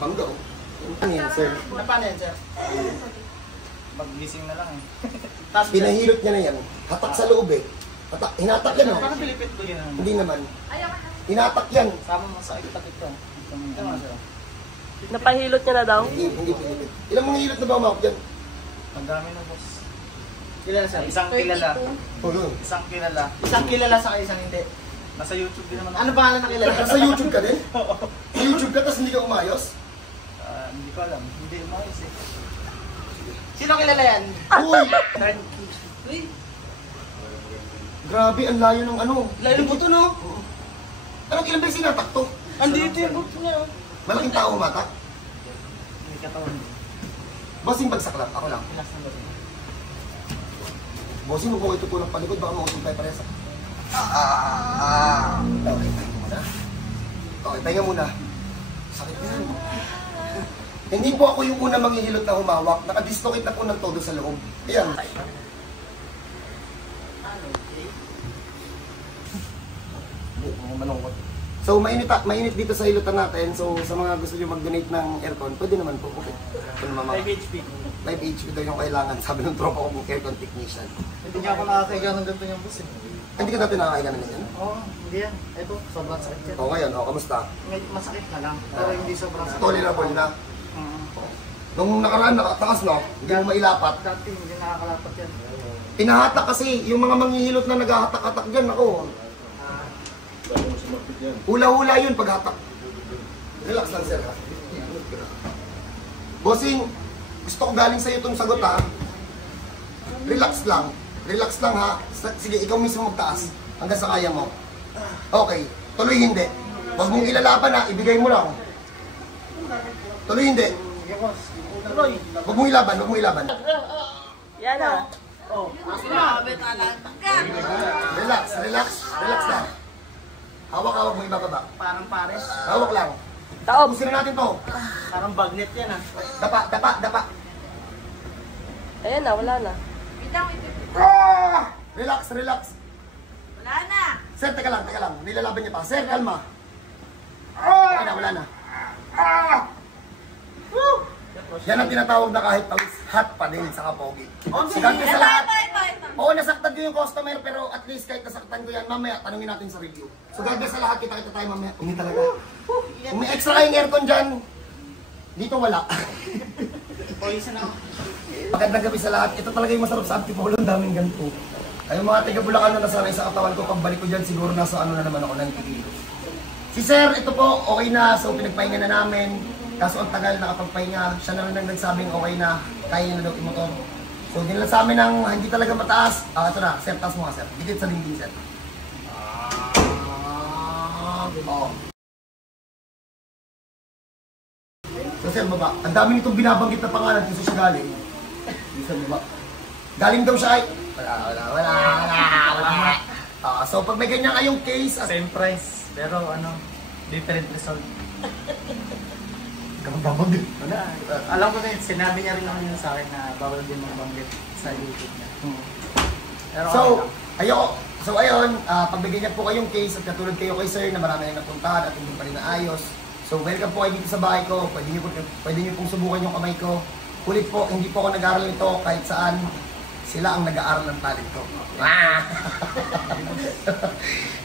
Panggaw. Ano yan, sir? Paano yan, sir? Pag-gising na lang eh. Pinahilot niya na yan. Hatak sa loob eh. Hatak, hinatak yan oh. Parang pilipit ko yun. Hindi naman. Hinatak yan. Sama mo sa ikot-takit ko. Napahilot niya na daw? Hindi pinipit. Ilang mga hilot na ba umawak dyan? Ang dami na boss. Kilala, sir? Isang kilala. Oo, yun. Isang kilala. Isang kilala sa isang hindi. Nasa YouTube din naman ako. Ano pangalan ng kilala? Sa YouTube ka din? Sa YouTube ka, tapos hindi ka umayos? Hindi ko alam. Hindi maayos eh. Sino kilala yan? Uy! Uy, Grabe, ang layo ng ano. layo ng buto, no? Anong ilang beses sinatak to? Andito yung buto niya. Malaking tao umatak? Hindi katawan. Bossing bagsak lang, ako lang. Relax na ba? Bossing, huwag mo ito tulong palikod, baka mausong tayo paresa. Okay, tayo muna. Okay, tayo muna. Sakit na yan. Hindi po ako yung una manghihilot na humawak. Nakadislocate na po ng todo sa loob. Ayan. Malungkot. So, mainit dito sa hilutan natin. So, sa mga gusto nyo mag-donate ng aircon, pwede naman po. Okay. 5 HP. 5 HP daw yung kailangan. Sabi ng tropa ko, aircon technician. Hindi nga ako nakakaiga ng ganito yung boss eh. Hindi ka natin nakakaiga ng ganyan? Oo, hindi yan. Ito, sobrang sakit yan. O ngayon, kamusta? Medyo masakit na lang. Pero hindi sobrang sakit. Tolerable na. Nung nakaraan, nakatakas no? Hindi mo mailapat. Dati hindi nakakalapat yan. Pinahatak kasi, yung mga manghihilot na naghahatak-hatak dyan, ako. Hula-hula yun paghatak. Relax lang, sir. Ha? Bossing, gusto ko galing sa'yo itong sagot, ha? Relax lang. Relax lang, ha? Sige, ikaw mismo magtaas. Hanggang sa kaya mo. Okay. Tuloy hindi. Huwag mong ilalaban, ha? Ibigay mo lang. Tuloy hindi. Tuloy. Huwag mong ilaban, huwag mong ilaban. Yan na. Relax, relax, relax lang. Hawak-hawak mo ibababa. Parang pares. Hawak lang. Taob. Pusin na natin to. Parang bagnet yan, ah. Dapa, dapa, dapa. Ayan na, wala na. Ah! Relax, relax. Wala na. Sir, teka lang, teka lang. Nilalaban niya pa. Sir, kalma. Wala na, wala na. Yan ang tinatawag na kahit pawis, hot pa din sa kapogi. Sikat ko sa lahat. Oo, nasaktan ko yung customer, pero at least kahit nasaktan ko yan, mamaya, tanungin natin sa review. So, gagawin sa lahat, kita-kita tayo mamaya. Umi talaga. Kung may extra kayong aircon dyan, dito wala. Poison ako. Magandang gabi sa lahat. Ito talaga yung masarap sa Antipolo, ang daming ganito. Ay, yung mga taga-Bulacan na nasanay sa katawan ko, pagbalik ko dyan, siguro nasa ano na naman ako, nantigilo. Si Sir, ito po, okay na. So, pinagpahinga na namin. Kaso ang tagal nakapagpahinga. Siya na lang nagsabing okay na. Kaya na daw imotor. So, dinala sa amin ng hindi talaga mataas. Ito na, Sir, taas mo nga, Sir. Dikit sa dingding, Sir. Oo. So, Sir, baba. Ang dami nitong binabanggit na pangalan kung siya galing. Sir, baba. Galing daw siya ay... Wala. So, pag may ganyan kayong case... Same price. Pero ano, different result. Gabang din. Wala. Alam ko na yun, sinabi niya rin naman yun sa akin na bawal din magbanggit sa YouTube niya. Pero So, ayun, pagbigyan niya po kayong case at katulad kayo kay Sir na marami na napuntahan at hindi pa rin naayos. So, welcome po kayo dito sa bahay ko. Pwede niyo pong subukan yung kamay ko. Kulit po, hindi po ako nag-aaral nito kahit saan. Sila ang nag-aaral ng talent ko.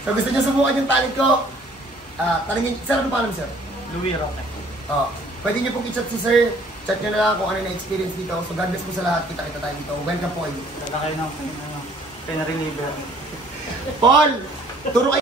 So, gusto niyo subukan yung talent ko? Talingin, Sir, ano pangalan, Sir? Louis Roque. Pwede niyo pong i-chat si Sir. Chat niyo na lang kung ano na-experience dito. So, God bless po sa lahat. Kita-kita tayo dito. Welcome po kayo. Dala kayo ng pain reliever. Paul! Turo kayo.